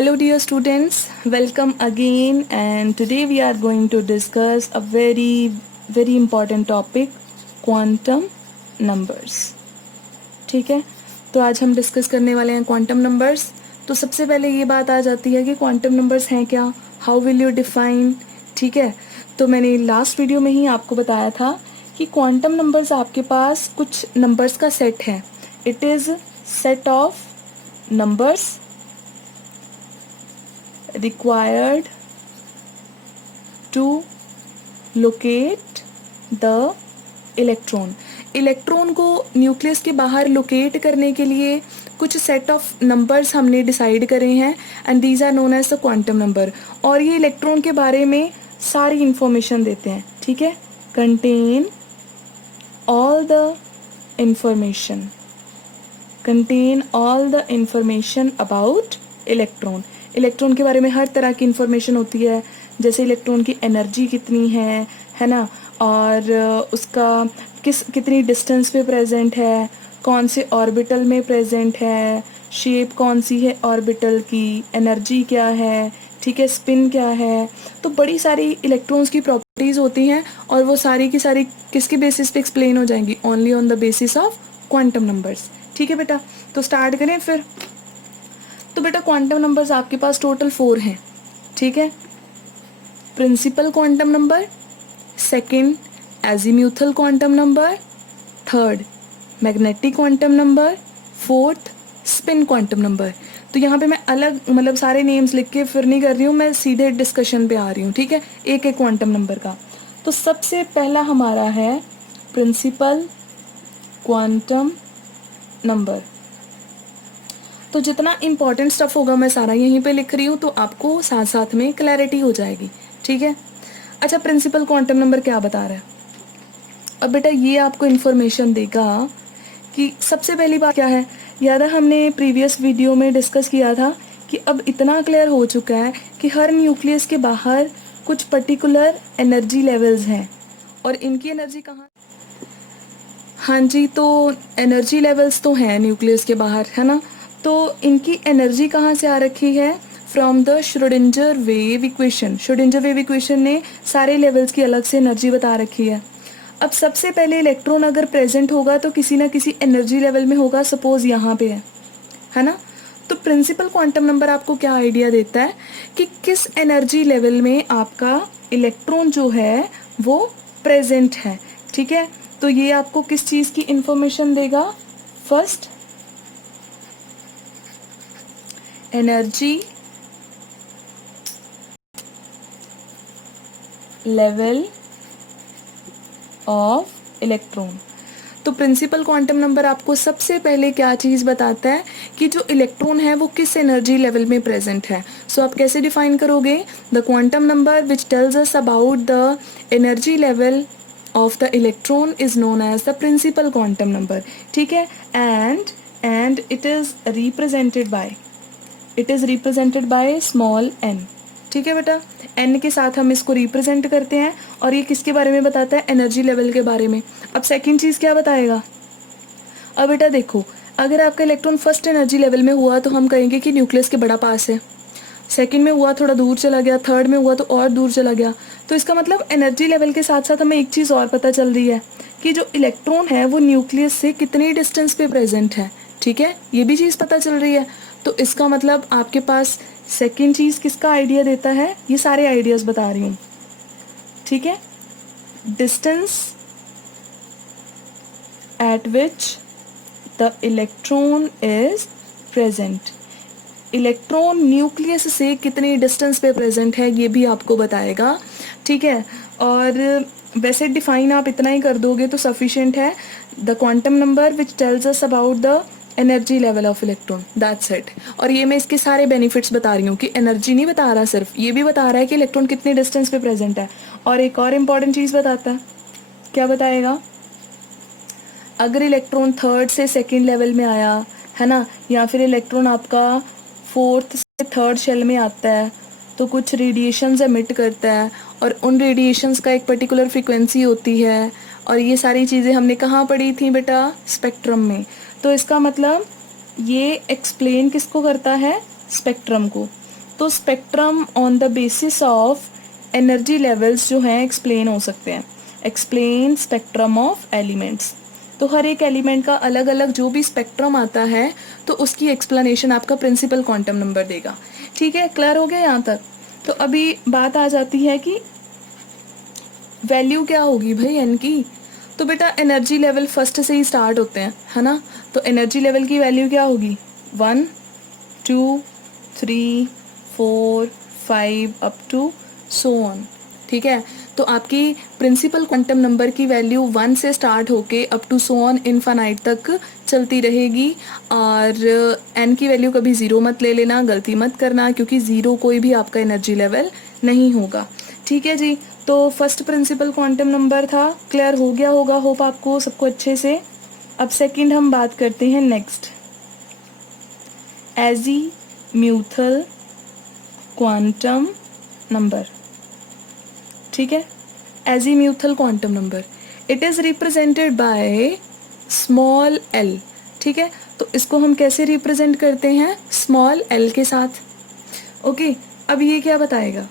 Hello dear students, welcome again, and today we are going to discuss a very important topic, quantum numbers. ठीक है, तो आज हम discuss करने वाले हैं क्वांटम नंबर्स. तो सबसे पहले ये बात आ जाती है कि क्वांटम नंबर्स हैं क्या, हाउ विल यू डिफाइन. ठीक है, तो मैंने लास्ट वीडियो में ही आपको बताया था कि क्वांटम नंबर्स आपके पास कुछ नंबर्स का सेट है. It is set of numbers required to locate the electron. Electron को न्यूक्लियस के बाहर लोकेट करने के लिए कुछ सेट ऑफ नंबर्स हमने डिसाइड करे हैं and these are known as the quantum number. और ये इलेक्ट्रॉन के बारे में सारी इंफॉर्मेशन देते हैं. ठीक है, contain all the information, contain all the information about electron. Electron के बारे में हर तरह की इंफॉर्मेशन होती है, जैसे इलेक्ट्रॉन की एनर्जी कितनी है ना, और उसका कितनी डिस्टेंस पे प्रेजेंट है, कौन से ऑर्बिटल में प्रेजेंट है, शेप कौन सी है ऑर्बिटल की, एनर्जी क्या है, ठीक है, स्पिन क्या है. तो बड़ी सारी इलेक्ट्रॉन्स की प्रॉपर्टीज़ होती हैं और वो सारी की सारी किसके बेसिस पे एक्सप्लेन हो जाएंगी, only on the basis of quantum numbers. ठीक है बेटा, तो स्टार्ट करें फिर. तो बेटा क्वांटम नंबर्स आपके पास टोटल 4 हैं. ठीक है, principal quantum number, second azimuthal quantum number, third magnetic quantum number, fourth spin quantum number. तो यहाँ पे मैं अलग मतलब सारे नेम्स लिख के फिर नहीं कर रही हूँ, मैं सीधे डिस्कशन पे आ रही हूँ. ठीक है, एक एक क्वांटम नंबर का. तो सबसे पहला हमारा है प्रिंसिपल क्वांटम नंबर. तो जितना इम्पॉर्टेंट स्टफ होगा मैं सारा यहीं पे लिख रही हूँ, तो आपको साथ साथ में क्लैरिटी हो जाएगी. ठीक है, अच्छा प्रिंसिपल क्वांटम नंबर क्या बता रहा है. अब बेटा ये आपको इन्फॉर्मेशन देगा कि सबसे पहली बात क्या है. याद है हमने प्रीवियस वीडियो में डिस्कस किया था कि अब इतना क्लियर हो चुका है कि हर न्यूक्लियस के बाहर कुछ पर्टिकुलर एनर्जी लेवल्स हैं और इनकी एनर्जी कहाँ. हाँ जी, तो एनर्जी लेवल्स तो हैं न्यूक्लियस के बाहर, है ना. तो इनकी एनर्जी कहाँ से आ रखी है, from the Schrödinger wave equation. Schrödinger wave equation ने सारे लेवल्स की अलग से एनर्जी बता रखी है. अब सबसे पहले इलेक्ट्रॉन अगर प्रेजेंट होगा तो किसी ना किसी एनर्जी लेवल में होगा, सपोज यहाँ पे है ना. तो प्रिंसिपल क्वांटम नंबर आपको क्या आइडिया देता है कि किस एनर्जी लेवल में आपका इलेक्ट्रॉन जो है वो प्रेजेंट है. ठीक है, तो ये आपको किस चीज़ की इंफॉर्मेशन देगा, first energy level of electron. तो प्रिंसिपल क्वांटम नंबर आपको सबसे पहले क्या चीज़ बताता है कि जो इलेक्ट्रॉन है वो किस एनर्जी लेवल में प्रेजेंट है. सो आप कैसे डिफाइन करोगे, the quantum number which tells us about the energy level of the electron is known as the principal quantum number. ठीक है, and it is represented by small n. ठीक है बेटा, n के साथ हम इसको रिप्रेजेंट करते हैं और ये किसके बारे में बताता है, एनर्जी लेवल के बारे में. अब सेकंड चीज़ क्या बताएगा. अब बेटा देखो, अगर आपका इलेक्ट्रॉन फर्स्ट एनर्जी लेवल में हुआ तो हम कहेंगे कि न्यूक्लियस के बड़ा पास है, सेकंड में हुआ थोड़ा दूर चला गया, थर्ड में हुआ तो और दूर चला गया. तो इसका मतलब एनर्जी लेवल के साथ साथ हमें एक चीज़ और पता चल रही है कि जो इलेक्ट्रॉन है वो न्यूक्लियस से कितनी डिस्टेंस पे प्रेजेंट है. ठीक है, ये भी चीज़ पता चल रही है. तो इसका मतलब आपके पास सेकंड चीज़ किसका आइडिया देता है, ये सारे आइडियाज़ बता रही हूँ. ठीक है, distance eight which the electron is present. Electron nucleus से कितनी डिस्टेंस पे प्रेजेंट है ये भी आपको बताएगा. ठीक है, और वैसे डिफाइन आप इतना ही कर दोगे तो सफिशिएंट है, the quantum number which tells us about the energy level of electron, that's it. और ये मैं इसके सारे बेनिफिट्स बता रही हूँ कि एनर्जी नहीं बता रहा, सिर्फ ये भी बता रहा है कि इलेक्ट्रॉन कितनी डिस्टेंस पे प्रेजेंट है. और एक और इम्पॉर्टेंट चीज़ बताता है, क्या बताएगा, अगर इलेक्ट्रॉन थर्ड से सेकेंड लेवल में आया है ना, या फिर इलेक्ट्रॉन आपका फोर्थ से थर्ड शेल में आता है तो कुछ रेडिएशंस एमिट करता है और उन रेडिएशंस का एक पर्टिकुलर फ्रीक्वेंसी होती है. और ये सारी चीज़ें हमने कहाँ पढ़ी थी बेटा, स्पेक्ट्रम में. तो इसका मतलब ये एक्सप्लेन किसको करता है, स्पेक्ट्रम को. तो spectrum on the basis of energy levels जो हैं एक्सप्लेन हो सकते हैं. Explain spectrum of elements. तो हर एक एलिमेंट का अलग अलग जो भी स्पेक्ट्रम आता है तो उसकी एक्सप्लेनेशन आपका प्रिंसिपल क्वांटम नंबर देगा. ठीक है, क्लियर हो गया यहाँ तक. तो अभी बात आ जाती है कि वैल्यू क्या होगी भाई एन की. तो बेटा एनर्जी लेवल फर्स्ट से ही स्टार्ट होते हैं, है ना. तो एनर्जी लेवल की वैल्यू क्या होगी, 1 2 3 4 5 अप टू सो ऑन. ठीक है, तो आपकी प्रिंसिपल क्वांटम नंबर की वैल्यू 1 से स्टार्ट होके up to so on infinite तक चलती रहेगी. और एन की वैल्यू कभी ज़ीरो मत ले लेना, गलती मत करना, क्योंकि ज़ीरो कोई भी आपका एनर्जी लेवल नहीं होगा. ठीक है जी. तो फर्स्ट प्रिंसिपल क्वांटम नंबर था, क्लियर हो गया होगा होप आपको सबको अच्छे से. अब सेकंड हम बात करते हैं नेक्स्ट, एजीम्यूथल क्वांटम नंबर. ठीक है, azimuthal quantum number, it is represented by small L. ठीक है, तो इसको हम कैसे रिप्रेजेंट करते हैं, स्मॉल एल के साथ. ओके, अब ये क्या बताएगा.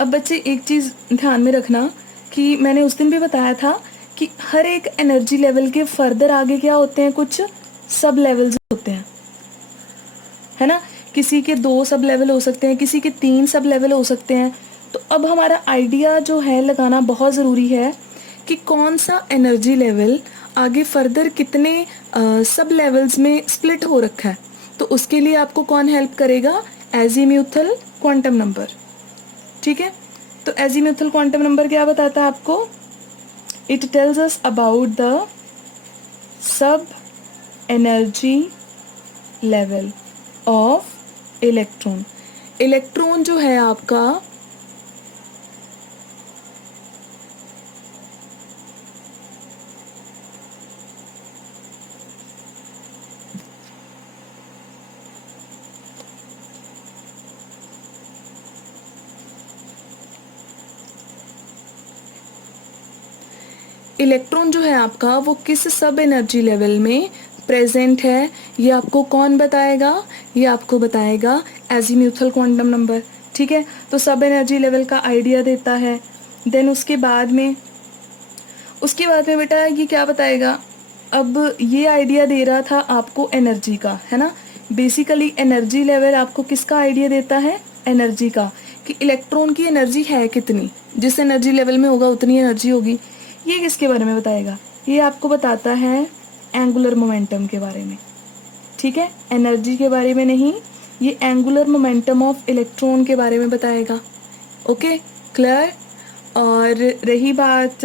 अब बच्चे एक चीज़ ध्यान में रखना कि मैंने उस दिन भी बताया था कि हर एक एनर्जी लेवल के फर्दर आगे क्या होते हैं, कुछ सब लेवल्स होते हैं, है ना. किसी के 2 सब लेवल हो सकते हैं, किसी के 3 सब लेवल हो सकते हैं. तो अब हमारा आइडिया जो है लगाना बहुत ज़रूरी है कि कौन सा एनर्जी लेवल आगे फर्दर कितने सब लेवल्स में स्प्लिट हो रखा है. तो उसके लिए आपको कौन हेल्प करेगा, एजीम्यूथल क्वांटम नंबर. ठीक है, तो एजीम्यूथल क्वांटम नंबर क्या बताता है आपको, it tells us about the sub energy level of electron. Electron जो है आपका इलेक्ट्रॉन जो है आपका वो किस सब एनर्जी लेवल में प्रेजेंट है, ये आपको कौन बताएगा, ये आपको बताएगा एजीम्यूथल क्वांटम नंबर. ठीक है, तो सब एनर्जी लेवल का आइडिया देता है. देन उसके बाद में बेटा ये क्या बताएगा. अब ये आइडिया दे रहा था आपको एनर्जी का, है ना. बेसिकली एनर्जी लेवल आपको किसका आइडिया देता है, एनर्जी का, कि इलेक्ट्रॉन की एनर्जी है कितनी, जिस एनर्जी लेवल में होगा उतनी एनर्जी होगी. ये किसके बारे में बताएगा, ये आपको बताता है एंगुलर मोमेंटम के बारे में. ठीक है, एनर्जी के बारे में नहीं, ये एंगुलर मोमेंटम ऑफ इलेक्ट्रॉन के बारे में बताएगा. Okay, clear. और रही बात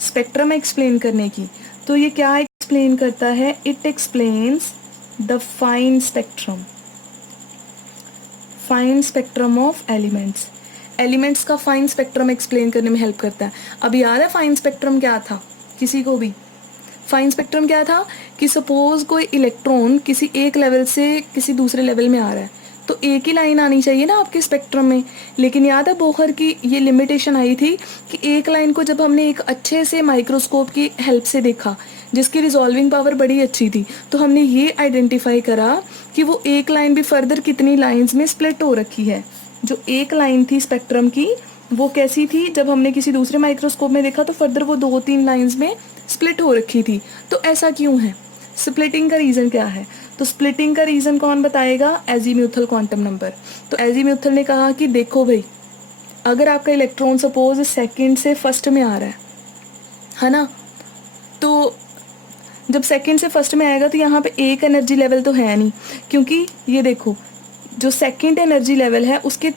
स्पेक्ट्रम एक्सप्लेन करने की, तो ये क्या एक्सप्लेन करता है, it explains the fine spectrum of elements. Elements का फाइन स्पेक्ट्रम एक्सप्लेन करने में हेल्प करता है. अब याद है फाइन स्पेक्ट्रम क्या था, किसी को भी फाइन स्पेक्ट्रम क्या था, कि सपोज कोई इलेक्ट्रॉन किसी एक लेवल से किसी दूसरे लेवल में आ रहा है तो एक ही लाइन आनी चाहिए ना आपके स्पेक्ट्रम में. लेकिन याद है बोहर की ये लिमिटेशन आई थी कि एक लाइन को जब हमने एक अच्छे से माइक्रोस्कोप की हेल्प से देखा, जिसकी रिजॉल्विंग पावर बड़ी अच्छी थी, तो हमने ये आइडेंटिफाई करा कि वो एक लाइन भी फर्दर कितनी लाइंस में स्प्लिट हो रखी है. जो एक लाइन थी स्पेक्ट्रम की वो कैसी थी, जब हमने किसी दूसरे माइक्रोस्कोप में देखा तो फर्दर वो 2-3 लाइंस में स्प्लिट हो रखी थी. तो ऐसा क्यों है, स्प्लिटिंग का रीज़न क्या है. तो स्प्लिटिंग का रीज़न कौन बताएगा, एजीम्यूथल क्वांटम नंबर. तो एजीम्यूथल ने कहा कि देखो भाई, अगर आपका इलेक्ट्रॉन सपोज सेकंड से फर्स्ट में आ रहा है ना, तो जब सेकंड से फर्स्ट में आएगा तो यहाँ पे एक एनर्जी लेवल तो है नहीं, क्योंकि ये देखो जो सेकंड एनर्जी लेवल है उसके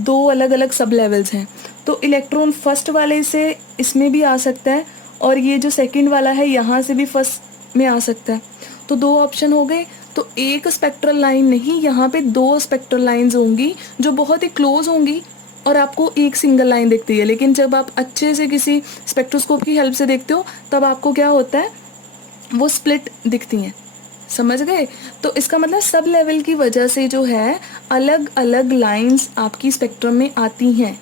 2 अलग अलग सब लेवल्स हैं. तो इलेक्ट्रॉन फर्स्ट वाले से इसमें भी आ सकता है और ये जो सेकंड वाला है यहाँ से भी फर्स्ट में आ सकता है. तो 2 ऑप्शन हो गए. तो एक स्पेक्ट्रल लाइन नहीं, यहाँ पे 2 स्पेक्ट्रल लाइंस होंगी जो बहुत ही क्लोज होंगी और आपको एक सिंगल लाइन दिखती है. लेकिन जब आप अच्छे से किसी स्पेक्ट्रोस्कोप की हेल्प से देखते हो तब आपको क्या होता है, वो स्प्लिट दिखती हैं. समझ गए. तो इसका मतलब सब लेवल की वजह से जो है अलग अलग लाइंस आपकी स्पेक्ट्रम में आती हैं.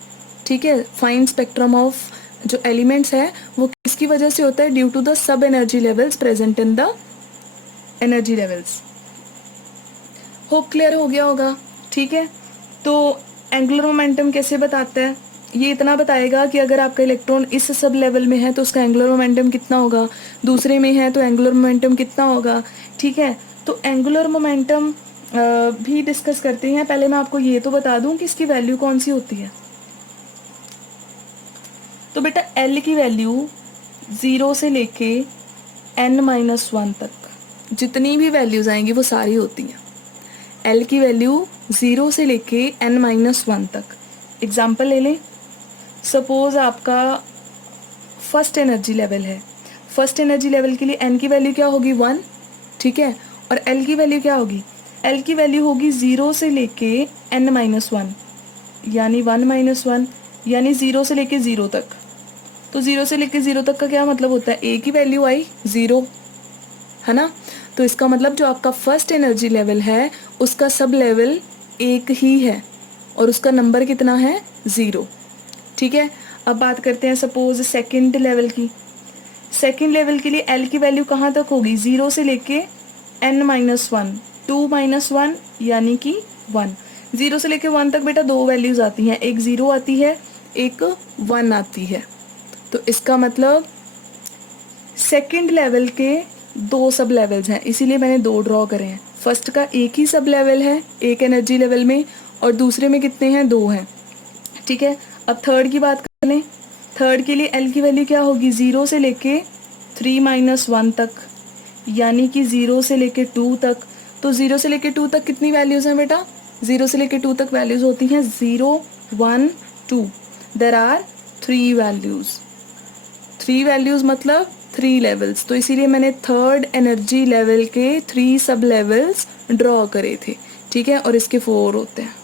ठीक है, फाइन स्पेक्ट्रम ऑफ जो एलिमेंट्स है वो किसकी वजह से होता है, due to the sub energy levels present in the energy levels. Hope clear हो गया होगा. ठीक है। तो एंगुलर मोमेंटम कैसे बताता है, ये इतना बताएगा कि अगर आपका इलेक्ट्रॉन इस सब लेवल में है तो उसका एंगुलर मोमेंटम कितना होगा, दूसरे में है तो एंगुलर मोमेंटम कितना होगा। ठीक है, तो एंगुलर मोमेंटम भी डिस्कस करते हैं। पहले मैं आपको ये तो बता दूं कि इसकी वैल्यू कौन सी होती है। तो बेटा एल की वैल्यू 0 से लेके n-1 तक जितनी भी वैल्यूज आएंगी वो सारी होती हैं। एल की वैल्यू 0 से लेके n-1 तक। एग्जाम्पल ले लें, सपोज आपका फर्स्ट एनर्जी लेवल है। फर्स्ट एनर्जी लेवल के लिए n की वैल्यू क्या होगी 1, ठीक है, और l की वैल्यू क्या होगी, l की वैल्यू होगी 0 से लेके n-1 यानी 1-1 यानी 0 से लेके 0 तक। तो 0 से लेके 0 तक का क्या मतलब होता है, a की वैल्यू आई 0, है ना। तो इसका मतलब जो आपका फर्स्ट एनर्जी लेवल है उसका सब लेवल एक ही है और उसका नंबर कितना है 0। ठीक है, अब बात करते हैं सपोज सेकंड लेवल की। सेकंड लेवल के लिए एल की वैल्यू कहाँ तक होगी, 0 से लेके n-1 2-1 यानी कि 1। 0 से लेके 1 तक बेटा दो वैल्यूज आती हैं, एक 0 आती है एक 1 आती है। तो इसका मतलब सेकंड लेवल के दो सब लेवल्स हैं, इसीलिए मैंने दो ड्रॉ करे हैं। फर्स्ट का एक ही सब लेवल है एक एनर्जी लेवल में और दूसरे में कितने हैं, दो हैं। ठीक है, अब थर्ड की बात कर लें। थर्ड के लिए एल की वैल्यू क्या होगी, 0 से लेके 3-1 तक यानी कि 0 से लेके 2 तक। तो 0 से लेके 2 तक कितनी वैल्यूज हैं बेटा, 0 से लेके 2 तक वैल्यूज होती हैं 0, 1, 2। There are 3 values. 3 वैल्यूज मतलब 3 लेवल्स। तो इसीलिए मैंने थर्ड एनर्जी लेवल के 3 सब लेवल्स ड्रॉ करे थे। ठीक है, और इसके 4 होते हैं।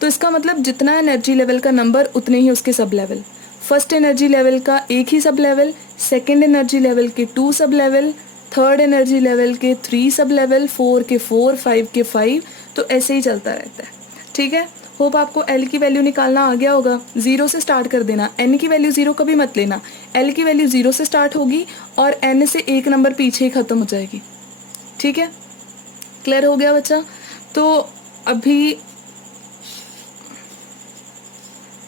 तो इसका मतलब जितना एनर्जी लेवल का नंबर उतने ही उसके sub level. First energy level का एक ही sub level, second energy level के 2 sub level, third energy level के 3 सब लेवल, 4 के 4, 5 के 5। तो ऐसे ही चलता रहता है। ठीक है, होप आपको एल की वैल्यू निकालना आ गया होगा। 0 से स्टार्ट कर देना, एन की वैल्यू 0 कभी मत लेना। एल की वैल्यू 0 से स्टार्ट होगी और एन से एक नंबर पीछे ही खत्म हो जाएगी। ठीक है, क्लियर हो गया बच्चा। तो अभी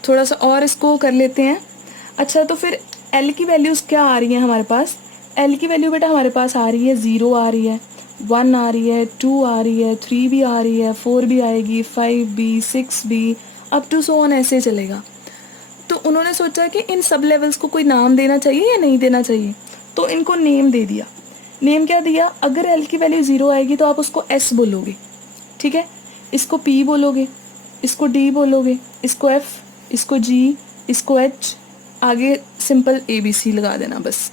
थोड़ा सा और इसको कर लेते हैं। अच्छा, तो फिर एल की वैल्यूज़ क्या आ रही हैं हमारे पास। एल की वैल्यू बेटा हमारे पास आ रही है 0 आ रही है, 1 आ रही है, 2 आ रही है, 3 भी आ रही है, 4 भी आएगी, 5 भी, 6 भी, अप टू सो ऑन ऐसे चलेगा। तो उन्होंने सोचा कि इन सब लेवल्स को कोई नाम देना चाहिए या नहीं देना चाहिए, तो इनको नेम दे दिया। नेम क्या दिया, अगर एल की वैल्यू 0 आएगी तो आप उसको एस बोलोगे, ठीक है, इसको पी बोलोगे, इसको डी बोलोगे, इसको एफ, इसको जी, इसको एच, आगे सिंपल ए बी सी लगा देना बस।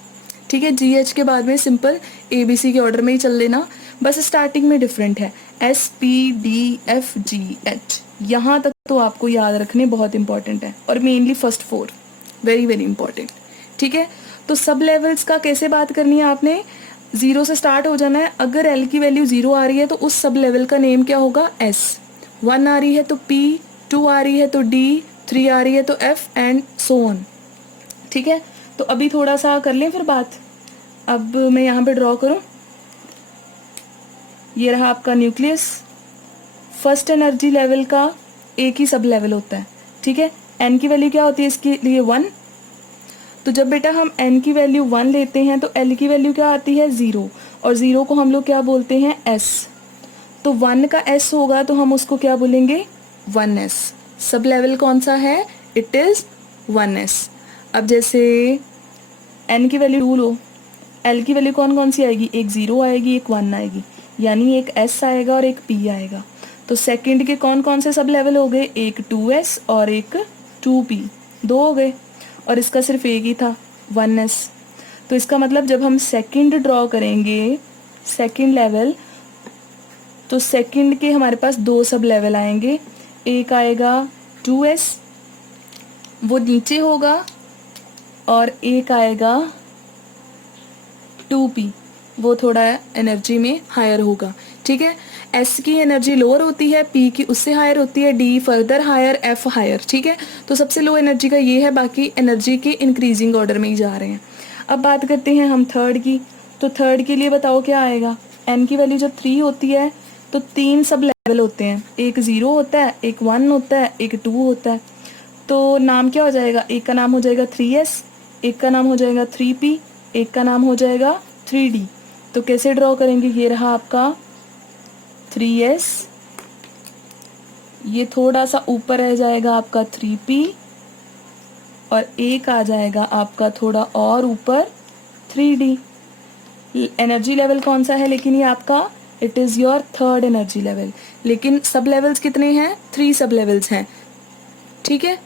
ठीक है, जी एच के बाद में सिंपल ए बी सी के ऑर्डर में ही चल लेना, बस स्टार्टिंग में डिफरेंट है, S P D F G H. यहाँ तक तो आपको याद रखने बहुत इंपॉर्टेंट है, और mainly first 4 very very important. ठीक है, तो सब लेवल्स का कैसे बात करनी है आपने, 0 से स्टार्ट हो जाना है। अगर एल की वैल्यू 0 आ रही है तो उस सब लेवल का नेम क्या होगा, एस। 1 आ रही है तो पी, 2 आ रही है तो डी, 3 आ रही है तो एफ एंड सो ऑन। ठीक है, तो अभी थोड़ा सा कर लें फिर बात। अब मैं यहाँ पे ड्रॉ करूँ, ये रहा आपका न्यूक्लियस। फर्स्ट एनर्जी लेवल का एक ही सब लेवल होता है। ठीक है, एन की वैल्यू क्या होती है इसके लिए 1। तो जब बेटा हम एन की वैल्यू 1 लेते हैं तो एल की वैल्यू क्या आती है 0, और 0 को हम लोग क्या बोलते हैं एस। तो 1 का एस होगा तो हम उसको क्या बोलेंगे 1s। सब लेवल कौन सा है, इट इज़ 1s। अब जैसे एन की वैल्यू 2 लो, एल की वैल्यू कौन कौन सी आएगी, एक 0 आएगी एक 1 आएगी, यानी एक s आएगा और एक p आएगा। तो सेकंड के कौन कौन से सब लेवल हो गए, एक 2s और एक 2p, दो हो गए, और इसका सिर्फ एक ही था 1s। तो इसका मतलब जब हम सेकंड ड्रॉ करेंगे, सेकंड लेवल, तो सेकंड के हमारे पास दो सब लेवल आएंगे, एक आएगा 2s वो नीचे होगा और एक आएगा 2p वो थोड़ा एनर्जी में हायर होगा। ठीक है, s की एनर्जी लोअर होती है, p की उससे हायर होती है, d further higher, f higher. ठीक है, तो सबसे लो एनर्जी का ये है, बाकी एनर्जी के इंक्रीजिंग ऑर्डर में ही जा रहे हैं। अब बात करते हैं हम थर्ड की। तो थर्ड के लिए बताओ क्या आएगा, n की वैल्यू जब 3 होती है तो 3 सब लेवल होते हैं, एक 0 होता है, एक 1 होता है, एक 2 होता है। तो नाम क्या हो जाएगा, एक का नाम हो जाएगा 3s, एक का नाम हो जाएगा 3p, एक का नाम हो जाएगा 3d। तो कैसे ड्रॉ करेंगे, ये रहा आपका 3s, ये थोड़ा सा ऊपर रह जाएगा आपका 3p, और एक आ जाएगा आपका थोड़ा और ऊपर 3d। एनर्जी लेवल कौन सा है लेकिन ये आपका, it is your third energy level. लेकिन सब लेवल्स कितने हैं, 3 सब लेवल्स हैं, ठीक है।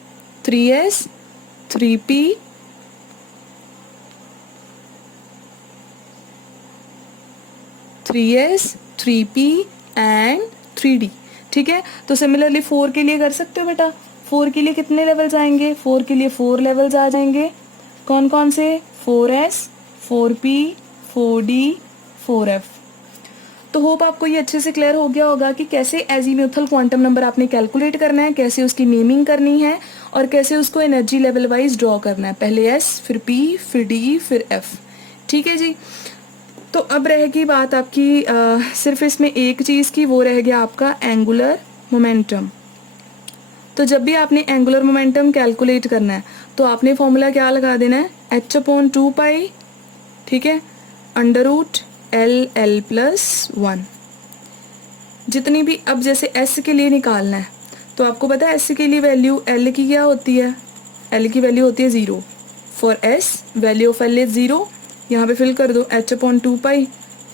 3s, 3p, 3s, 3p and 3d, ठीक है। तो सिमिलरली 4 के लिए कर सकते हो बेटा। 4 के लिए कितने लेवल्स आएंगे, 4 के लिए 4 लेवल्स आ जाएंगे। कौन कौन से, 4s, 4p, 4d, 4f। तो होप आपको ये अच्छे से क्लियर हो गया होगा कि कैसे एजीम्यूथल क्वांटम नंबर आपने कैलकुलेट करना है, कैसे उसकी नेमिंग करनी है, और कैसे उसको एनर्जी लेवल वाइज ड्रॉ करना है। पहले s, फिर p, फिर d, फिर f, ठीक है जी। तो अब रहेगी बात आपकी सिर्फ इसमें एक चीज़ की, वो रह गया आपका एंगुलर मोमेंटम। तो जब भी आपने एंगुलर मोमेंटम कैलकुलेट करना है तो आपने फॉर्मूला क्या लगा देना है, h/2π, ठीक है, √L+1। जितनी भी, अब जैसे s के लिए निकालना है तो आपको पता है s के लिए वैल्यू l की क्या होती है, l की वैल्यू होती है 0। For s value of l is 0, यहाँ पे फिल कर दो h/2π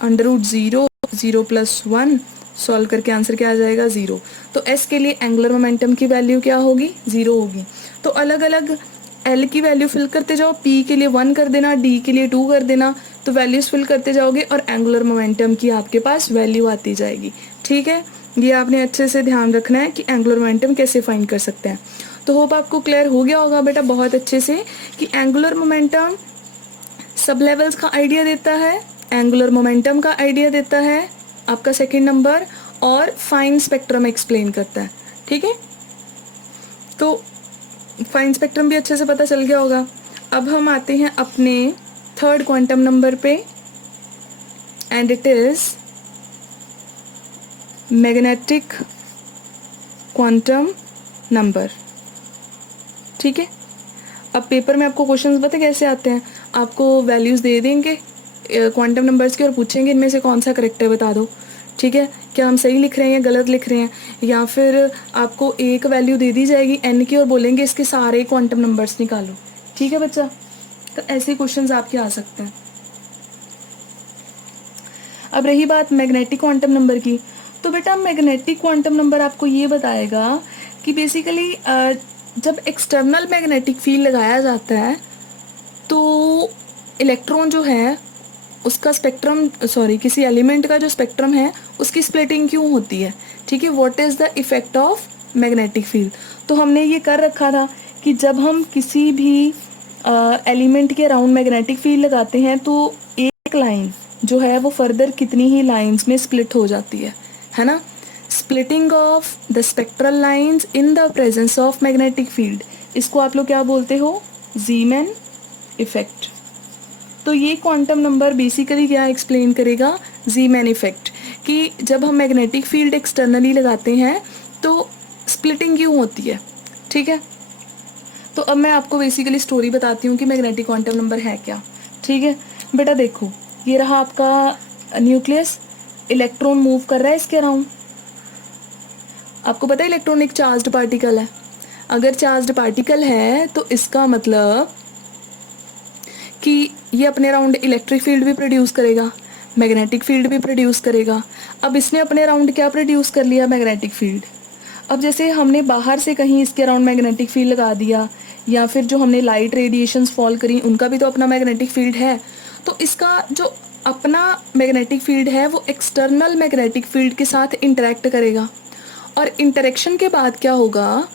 √0, 0+1, सॉल्व करके आंसर क्या आ जाएगा, 0। तो s के लिए एंगुलर मोमेंटम की वैल्यू क्या होगी, 0 होगी। तो अलग अलग l की वैल्यू फिल करते जाओ, p के लिए 1 कर देना, d के लिए 2 कर देना, तो वैल्यूज फिल करते जाओगे और एंगुलर मोमेंटम की आपके पास वैल्यू आती जाएगी, ठीक है। ये आपने अच्छे से ध्यान रखना है कि एंगुलर मोमेंटम कैसे फाइंड कर सकते हैं। तो होप आपको क्लियर हो गया होगा बेटा बहुत अच्छे से कि एंगुलर मोमेंटम सब लेवल्स का आइडिया देता है, एंगुलर मोमेंटम का आइडिया देता है आपका सेकंड नंबर, और फाइन स्पेक्ट्रम एक्सप्लेन करता है, ठीक है। तो फाइन स्पेक्ट्रम भी अच्छे से पता चल गया होगा। अब हम आते हैं अपने थर्ड क्वांटम नंबर पे, and it is magnetic quantum number, ठीक है। अब पेपर में आपको क्वेश्चंस पता कैसे आते हैं, आपको वैल्यूज़ दे देंगे क्वांटम नंबर्स की और पूछेंगे इनमें से कौन सा करेक्ट है बता दो, ठीक है, क्या हम सही लिख रहे हैं या गलत लिख रहे हैं। या फिर आपको एक वैल्यू दे दी जाएगी n की और बोलेंगे इसके सारे क्वांटम नंबर्स निकालो, ठीक है बच्चा। तो ऐसे क्वेश्चंस आपके आ सकते हैं। अब रही बात मैग्नेटिक क्वांटम नंबर की, तो बेटा मैग्नेटिक क्वांटम नंबर आपको ये बताएगा कि बेसिकली जब एक्सटर्नल मैग्नेटिक फील्ड लगाया जाता है तो इलेक्ट्रॉन जो है उसका स्पेक्ट्रम, सॉरी किसी एलिमेंट का जो स्पेक्ट्रम है उसकी स्प्लिटिंग क्यों होती है, ठीक है। What is the effect of magnetic field. तो हमने ये कर रखा था कि जब हम किसी भी एलिमेंट के अराउंड मैग्नेटिक फील्ड लगाते हैं तो एक लाइन जो है वो फर्दर कितनी ही लाइंस में स्प्लिट हो जाती है ना। Splitting of the spectral lines in the presence of magnetic field, इसको आप लोग क्या बोलते हो, ज़ीमैन इफेक्ट। तो ये क्वांटम नंबर बेसिकली क्या एक्सप्लेन करेगा, ज़ीमैन इफेक्ट, कि जब हम मैग्नेटिक फील्ड एक्सटर्नली लगाते हैं तो स्प्लिटिंग क्यों होती है, ठीक है। तो अब मैं आपको बेसिकली स्टोरी बताती हूँ कि मैग्नेटिक क्वांटम नंबर है क्या, ठीक है। बेटा देखो ये रहा आपका न्यूक्लियस, इलेक्ट्रॉन मूव कर रहा है इसके अराउंड। आपको पता है इलेक्ट्रॉन एक चार्ज्ड पार्टिकल है। अगर चार्ज्ड पार्टिकल है तो इसका मतलब कि ये अपने अराउंड इलेक्ट्रिक फील्ड भी प्रोड्यूस करेगा, मैग्नेटिक फील्ड भी प्रोड्यूस करेगा। अब इसने अपने अराउंड क्या प्रोड्यूस कर लिया, मैग्नेटिक फील्ड। अब जैसे हमने बाहर से कहीं इसके अराउंड मैग्नेटिक फील्ड लगा दिया, या फिर जो हमने लाइट रेडिएशंस फॉल करी उनका भी तो अपना मैग्नेटिक फील्ड है। तो इसका जो अपना मैग्नेटिक फील्ड है वो एक्सटर्नल मैग्नेटिक फील्ड के साथ इंटरेक्ट करेगा, और इंटरेक्शन के बाद क्या होगा,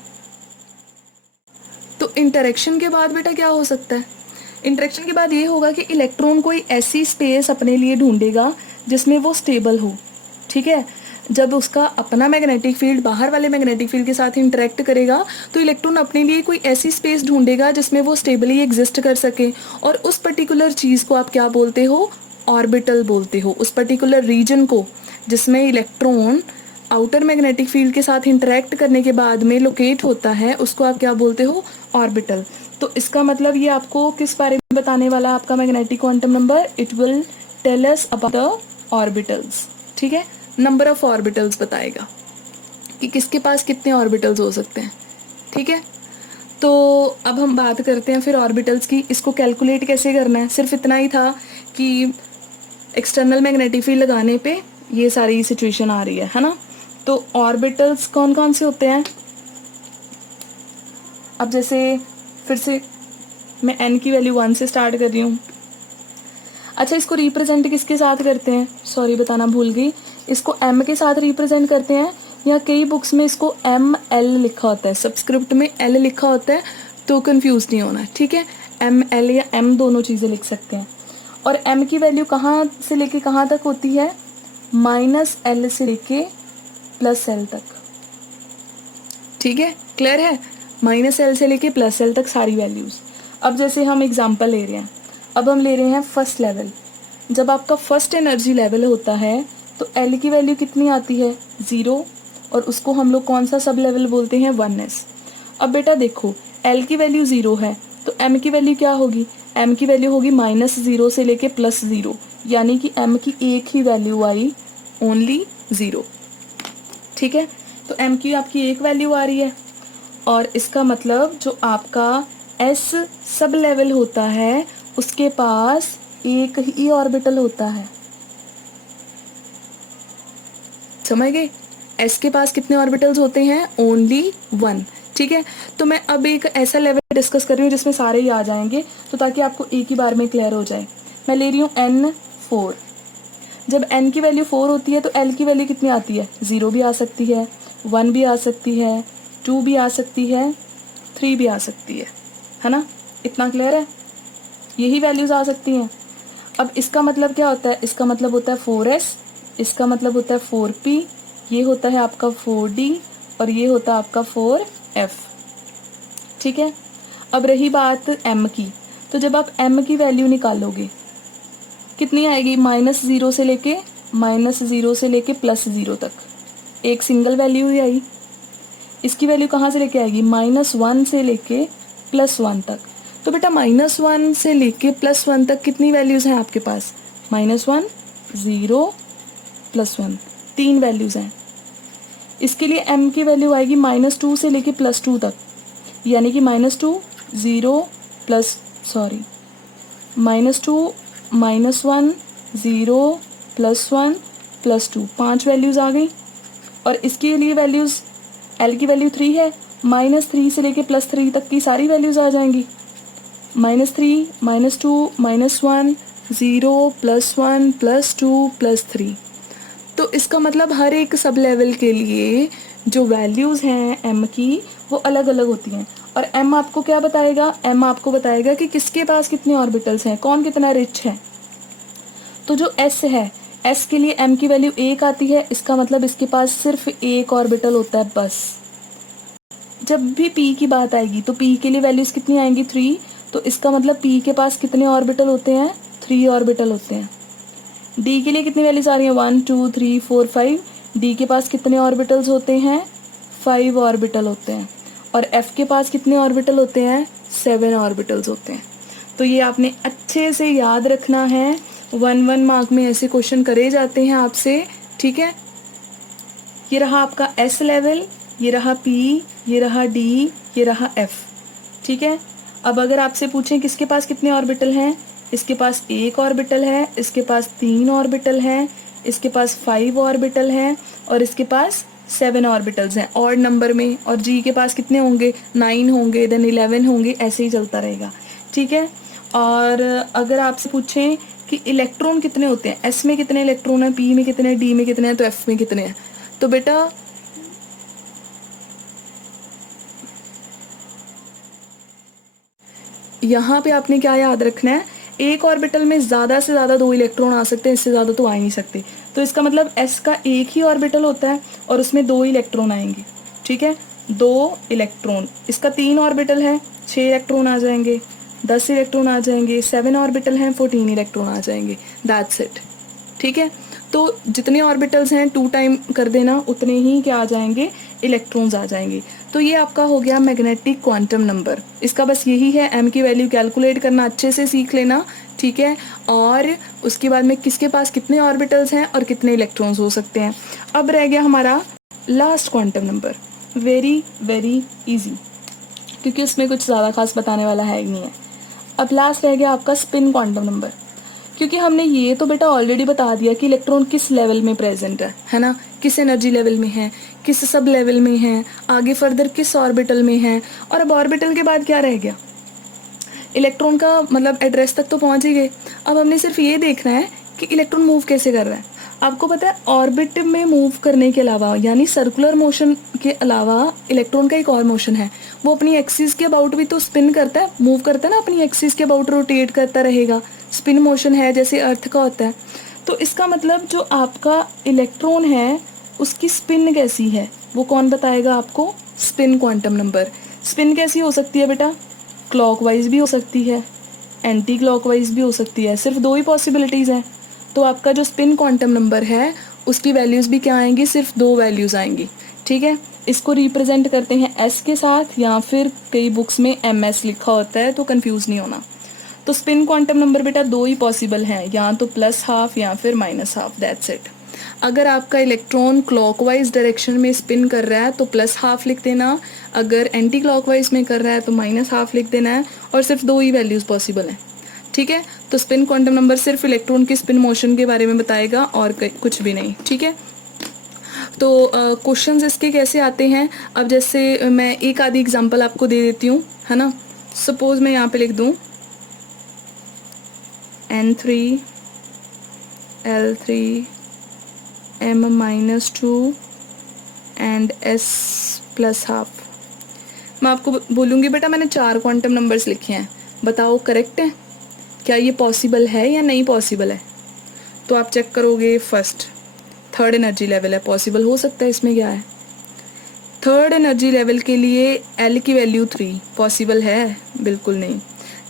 तो इंटरेक्शन के बाद बेटा क्या हो सकता है, इंटरेक्शन के बाद ये होगा कि इलेक्ट्रॉन कोई ऐसी स्पेस अपने लिए ढूंढेगा जिसमें वो स्टेबल हो, ठीक है। जब उसका अपना मैग्नेटिक फील्ड बाहर वाले मैग्नेटिक फील्ड के साथ इंटरेक्ट करेगा तो इलेक्ट्रॉन अपने लिए कोई ऐसी स्पेस ढूंढेगा जिसमें वो स्टेबली एग्जिस्ट कर सके, और उस पर्टिकुलर चीज़ को आप क्या बोलते हो, ऑर्बिटल बोलते हो, उस पर्टिकुलर रीजन को, जिसमें इलेक्ट्रॉन आउटर मैग्नेटिक फील्ड के साथ इंटरेक्ट करने के बाद में लोकेट होता है, उसको आप क्या बोलते हो? ऑर्बिटल। तो इसका मतलब ये आपको किस बारे में बताने वाला है आपका magnetic quantum number? It will tell us about the orbitals. ठीक है, नंबर ऑफ ऑर्बिटल्स बताएगा कि किसके पास कितने ऑर्बिटल्स हो सकते हैं। ठीक है, तो अब हम बात करते हैं फिर ऑर्बिटल्स की। इसको कैलकुलेट कैसे करना है? सिर्फ इतना ही था कि एक्सटर्नल मैग्नेटिक फील्ड लगाने पे ये सारी सिचुएशन आ रही है ना। तो ऑर्बिटल्स कौन कौन से होते हैं? अब जैसे फिर से मैं n की वैल्यू 1 से स्टार्ट कर रही हूँ। अच्छा, इसको रिप्रेजेंट किसके साथ करते हैं? सॉरी बताना भूल गई, इसको m के साथ रिप्रेजेंट करते हैं, या कई बुक्स में इसको ML लिखा होता है, सबस्क्रिप्ट में L लिखा होता है, तो कंफ्यूज नहीं होना। ठीक है, ML या M दोनों चीज़ें लिख सकते हैं। और M की वैल्यू कहाँ से लेके कहाँ तक होती है? -L से लेके +L तक। ठीक है, क्लियर है? -L से लेके +L तक सारी वैल्यूज़। अब जैसे हम एग्जांपल ले रहे हैं, अब हम ले रहे हैं फर्स्ट लेवल। जब आपका फर्स्ट एनर्जी लेवल होता है तो L की वैल्यू कितनी आती है? 0, और उसको हम लोग कौन सा सब लेवल बोलते हैं? 1s। अब बेटा देखो, L की वैल्यू 0 है तो M की वैल्यू क्या होगी? M की वैल्यू होगी -0 से लेके +0, यानी कि M की एक ही वैल्यू आई, ओनली 0। ठीक है, तो M की आपकी एक वैल्यू आ रही है, और इसका मतलब जो आपका S सब लेवल होता है उसके पास एक ही ऑर्बिटल होता है। समझ गए? S के पास कितने ऑर्बिटल्स होते हैं? ओनली 1। ठीक है, तो मैं अब एक ऐसा लेवल डिस्कस कर रही हूँ जिसमें सारे ही आ जाएंगे, तो ताकि आपको एक ही बार में क्लियर हो जाए। मैं ले रही हूँ N4। जब N की वैल्यू 4 होती है तो L की वैल्यू कितनी आती है? 0 भी आ सकती है, 1 भी आ सकती है, 2 भी आ सकती है, 3 भी आ सकती है ना? इतना क्लियर है? यही वैल्यूज आ सकती हैं। अब इसका मतलब क्या होता है? इसका मतलब होता है 4s, इसका मतलब होता है 4p, ये होता है आपका 4d, और ये होता है आपका 4f। ठीक है, अब रही बात m की, तो जब आप m की वैल्यू निकालोगे कितनी आएगी? -0 से लेके +0 तक, एक सिंगल वैल्यू ही आई। इसकी वैल्यू कहाँ से लेके आएगी? -1 से लेके +1 तक। तो बेटा -1 से लेके +1 तक कितनी वैल्यूज़ हैं आपके पास? -1, 0, +1, 3 वैल्यूज़ हैं। इसके लिए m की वैल्यू आएगी -2 से लेके +2 तक, यानी कि -2, 0, -2, -1, 0, +1, +2, 5 वैल्यूज़ आ गई। और इसके लिए वैल्यूज़, L की वैल्यू 3 है, -3 से लेके +3 तक की सारी वैल्यूज़ आ जाएंगी। -3, -2, -1, 0, +1, +2, +3। तो इसका मतलब हर एक सब लेवल के लिए जो वैल्यूज़ हैं m की वो अलग अलग होती हैं। और m आपको क्या बताएगा? m आपको बताएगा कि किसके पास कितने ऑर्बिटल्स हैं, कौन कितना रिच है। तो जो s है, s के लिए m की वैल्यू 1 आती है, इसका मतलब इसके पास सिर्फ एक ऑर्बिटल होता है बस। जब भी p की बात आएगी तो p के लिए वैल्यूज़ कितनी आएंगी? 3। तो इसका मतलब p के पास कितने ऑर्बिटल होते हैं? 3 ऑर्बिटल होते हैं। d के लिए कितनी वैल्यूज आ रही हैं? 1, 2, 3, 4, 5। d के पास कितने ऑर्बिटल्स होते हैं? 5 ऑर्बिटल होते हैं। और f के पास कितने ऑर्बिटल होते हैं? 7 ऑर्बिटल्स होते हैं। तो ये आपने अच्छे से याद रखना है, 1 मार्क में ऐसे क्वेश्चन करे जाते हैं आपसे। ठीक है, ये रहा आपका s लेवल, ये रहा p, ये रहा d, ये रहा f। ठीक है, अब अगर आपसे पूछें किसके पास कितने ऑर्बिटल हैं, इसके पास एक ऑर्बिटल है, इसके पास 3 ऑर्बिटल हैं, इसके पास 5 ऑर्बिटल हैं, और इसके पास 7 ऑर्बिटल्स हैं ऑड नंबर में। और g के पास कितने होंगे? 9 होंगे, देन 11 होंगे, ऐसे ही चलता रहेगा। ठीक है, और अगर आपसे पूछें कि इलेक्ट्रॉन कितने होते हैं, s में कितने इलेक्ट्रॉन हैं, p में कितने हैं, d में कितने हैं, तो f में कितने हैं, तो बेटा यहाँ पे आपने क्या याद रखना है? एक ऑर्बिटल में ज़्यादा से ज़्यादा 2 इलेक्ट्रॉन आ सकते हैं, इससे ज़्यादा तो आ ही नहीं सकते। तो इसका मतलब s का एक ही ऑर्बिटल होता है और उसमें 2 इलेक्ट्रॉन आएंगे। ठीक है, 2 इलेक्ट्रॉन। इसका 3 ऑर्बिटल है, 6 इलेक्ट्रॉन आ जाएंगे, 10 इलेक्ट्रॉन आ जाएंगे, 7 ऑर्बिटल हैं, 14 इलेक्ट्रॉन आ जाएंगे। That's it. ठीक है, तो जितने ऑर्बिटल्स हैं 2 टाइम कर देना, उतने ही क्या आ जाएंगे, इलेक्ट्रॉन्स आ जाएंगे। तो ये आपका हो गया मैग्नेटिक क्वांटम नंबर। इसका बस यही है, m की वैल्यू कैलकुलेट करना अच्छे से सीख लेना, ठीक है। और उसके बाद में किसके पास कितने ऑर्बिटल्स हैं और कितने इलेक्ट्रॉन्स हो सकते हैं। अब रह गया हमारा last quantum number, very very easy, क्योंकि उसमें कुछ ज़्यादा खास बताने वाला है ही नहीं है। अब लास्ट रह गया आपका स्पिन क्वांटम नंबर, क्योंकि हमने ये तो बेटा ऑलरेडी बता दिया कि इलेक्ट्रॉन किस लेवल में प्रेजेंट है ना, किस एनर्जी लेवल में है, किस सब लेवल में है, आगे फर्दर किस ऑर्बिटल में है। और अब ऑर्बिटल के बाद क्या रह गया, इलेक्ट्रॉन का मतलब एड्रेस तक तो पहुंच ही गए। अब हमने सिर्फ ये देखना है कि इलेक्ट्रॉन मूव कैसे कर रहा है। आपको पता है ऑर्बिट में मूव करने के अलावा, यानी सर्कुलर मोशन के अलावा, इलेक्ट्रॉन का एक और मोशन है, वो अपनी एक्सिस के अबाउट भी तो स्पिन करता है, मूव करता है ना, अपनी एक्सिस के अबाउट रोटेट करता रहेगा, स्पिन मोशन है जैसे अर्थ का होता है। तो इसका मतलब जो आपका इलेक्ट्रॉन है उसकी स्पिन कैसी है, वो कौन बताएगा आपको, स्पिन क्वांटम नंबर। स्पिन कैसी हो सकती है बेटा, क्लॉकवाइज भी हो सकती है, एंटी क्लॉकवाइज भी हो सकती है, सिर्फ 2 ही पॉसिबिलिटीज़ हैं। तो आपका जो स्पिन क्वांटम नंबर है उसकी वैल्यूज़ भी क्या आएंगी, सिर्फ 2 वैल्यूज़ आएंगी, ठीक है। इसको रिप्रेजेंट करते हैं s के साथ, या फिर कई बुक्स में ms लिखा होता है, तो कंफ्यूज नहीं होना। तो स्पिन क्वांटम नंबर बेटा 2 ही पॉसिबल हैं, या तो +½ या फिर -½ दैट्स इट। अगर आपका इलेक्ट्रॉन क्लॉकवाइज डायरेक्शन में स्पिन कर रहा है तो +½ लिख देना, अगर एंटी क्लॉकवाइज में कर रहा है तो -½ लिख देना है, और सिर्फ 2 ही वैल्यूज़ पॉसिबल हैं, ठीक है। तो स्पिन क्वांटम नंबर सिर्फ इलेक्ट्रॉन की स्पिन मोशन के बारे में बताएगा और कुछ भी नहीं, ठीक है। तो क्वेश्चंस इसके कैसे आते हैं, अब जैसे मैं एक आधी एग्जांपल आपको दे देती हूँ, है ना। सपोज मैं यहाँ पे लिख दूँ N3 L3 M-2 and S+½ मैं आपको बोलूँगी बेटा मैंने 4 क्वांटम नंबर्स लिखे हैं, बताओ करेक्ट है, क्या ये पॉसिबल है या नहीं पॉसिबल है। तो आप चेक करोगे, फर्स्ट 3rd एनर्जी लेवल है, पॉसिबल हो सकता है, इसमें क्या है। 3rd एनर्जी लेवल के लिए L की वैल्यू 3 पॉसिबल है, बिल्कुल नहीं।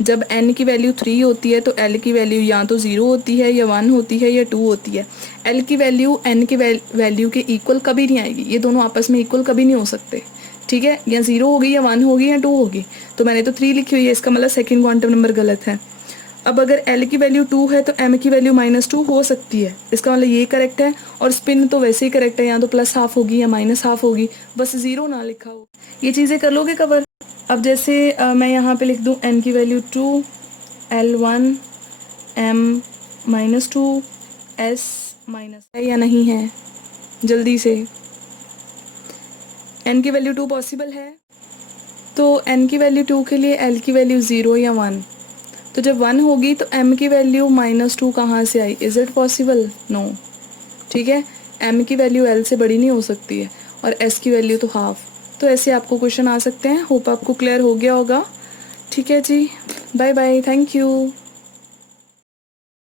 जब N की वैल्यू 3 होती है तो L की वैल्यू या तो 0 होती है, या 1 होती है, या 2 होती है। L की वैल्यू N की वैल्यू के इक्वल कभी नहीं आएगी, ये दोनों आपस में इक्वल कभी नहीं हो सकते, ठीक है। या 0 होगी, या 1 होगी, या 2 होगी। तो मैंने तो 3 लिखी हुई है, इसका मतलब सेकेंड क्वांटम नंबर गलत है। अब अगर L की वैल्यू 2 है तो M की वैल्यू -2 हो सकती है, इसका मतलब ये करेक्ट है। और स्पिन तो वैसे ही करेक्ट है, या तो +½ होगी या -½ होगी, बस 0 ना लिखा हो। ये चीज़ें कर लोगे कवर। अब जैसे मैं यहाँ पे लिख दूँ N की वैल्यू 2 L1 M-2 S- है या नहीं है, जल्दी से। N की वैल्यू 2 पॉसिबल है, तो N की वैल्यू 2 के लिए L की वैल्यू 0 या 1, तो जब 1 होगी तो M की वैल्यू -2 कहाँ से आई, इज़ इट पॉसिबल, नो, ठीक है। M की वैल्यू L से बड़ी नहीं हो सकती है, और S की वैल्यू तो ½ तो ऐसे आपको क्वेश्चन आ सकते हैं। होप आपको क्लियर हो गया होगा, ठीक है जी। Bye bye, thank you.